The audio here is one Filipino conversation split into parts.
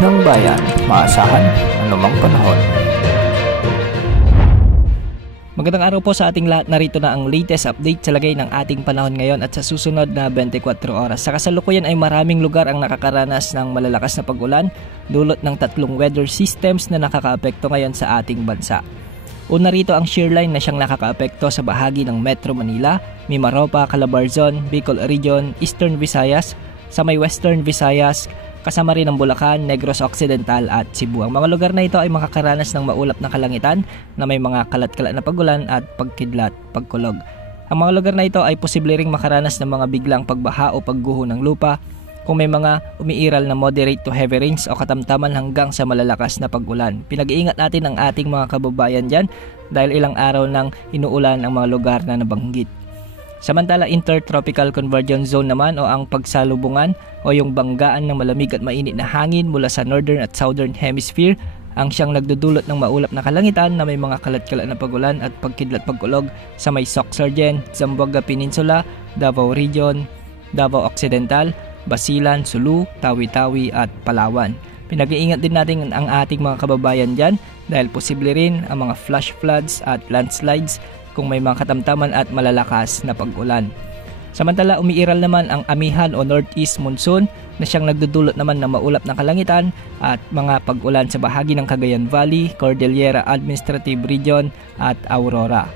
ng bayan, maasahan anumang panahon. Magandang araw po sa ating lahat. Narito na ang latest update sa lagay ng ating panahon ngayon at sa susunod na 24 oras. Sa kasalukuyan ay maraming lugar ang nakakaranas ng malalakas na pag-ulan dulot ng tatlong weather systems na nakakaapekto ngayon sa ating bansa. Una rito ang shear line na siyang nakakaapekto sa bahagi ng Metro Manila, Mimaropa, Calabarzon, Bicol Region, Eastern Visayas, sa may Western Visayas, kasama rin ang Bulacan, Negros Occidental at Cebu. Ang mga lugar na ito ay makakaranas ng maulap na kalangitan na may mga kalat-kalat na pagulan at pagkidlat, pagkulog. Ang mga lugar na ito ay posible ring makaranas ng mga biglang pagbaha o pagguho ng lupa kung may mga umiiral na moderate to heavy rains o katamtaman hanggang sa malalakas na pag-ulan. Pinag-iingat natin ang ating mga kababayan dyan dahil ilang araw nang inuulan ang mga lugar na nabanggit. Samantala, Intertropical Convergence Zone naman o ang pagsalubungan o yung banggaan ng malamig at mainit na hangin mula sa Northern at Southern Hemisphere ang siyang nagdudulot ng maulap na kalangitan na may mga kalat-kalat na pagulan at pagkidlat pagkulog sa may Sorsogon, Zamboanga Peninsula, Davao Region, Davao Occidental, Basilan, Sulu, Tawi-Tawi at Palawan. Pinag-iingat din natin ang ating mga kababayan dyan dahil posible rin ang mga flash floods at landslides kung may mga katamtaman at malalakas na pag-ulan. Samantala, umiiral naman ang amihan o northeast monsoon na siyang nagdudulot naman ng maulap na kalangitan at mga pag-ulan sa bahagi ng Cagayan Valley, Cordillera Administrative Region at Aurora.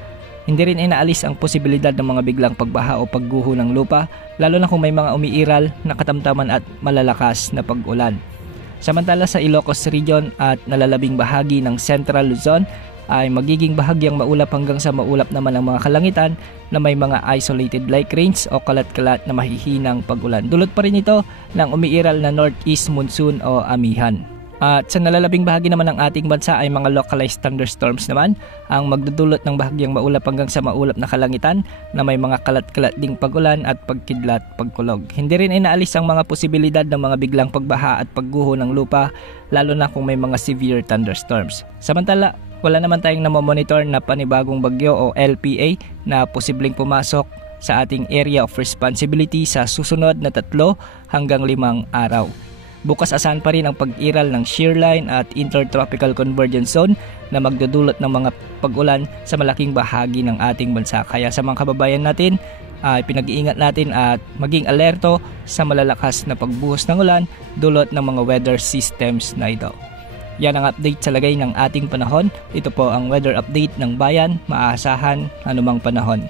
Hindi rin inaalis ang posibilidad ng mga biglang pagbaha o pagguho ng lupa, lalo na kung may mga umiiral na katamtaman at malalakas na pag-ulan. Samantala sa Ilocos Region at nalalabing bahagi ng Central Luzon ay magiging bahagyang maulap hanggang sa maulap naman ang mga kalangitan na may mga isolated light rains o kalat-kalat na mahihinang pag-ulan. Dulot pa rin ito ng umiiral na northeast monsoon o amihan. At sa nalalabing bahagi naman ng ating bansa ay mga localized thunderstorms naman ang magdudulot ng bahagyang maulap hanggang sa maulap na kalangitan na may mga kalat-kalat ding pag-ulan at pagkidlat, pagkulog. Hindi rin inaalis ang mga posibilidad ng mga biglang pagbaha at pagguho ng lupa lalo na kung may mga severe thunderstorms. Samantala, wala naman tayong namomonitor na panibagong bagyo o LPA na posibleng pumasok sa ating area of responsibility sa susunod na 3 hanggang 5 araw. Bukas asahan pa rin ang pag-iral ng shear line at intertropical convergence zone na magdudulot ng mga pag-ulan sa malaking bahagi ng ating bansa. Kaya sa mga kababayan natin, pinag-iingat natin at maging alerto sa malalakas na pagbuhos ng ulan dulot ng mga weather systems na ito. Yan ang update sa lagay ng ating panahon. Ito po ang weather update ng bayan, maasahan anumang panahon.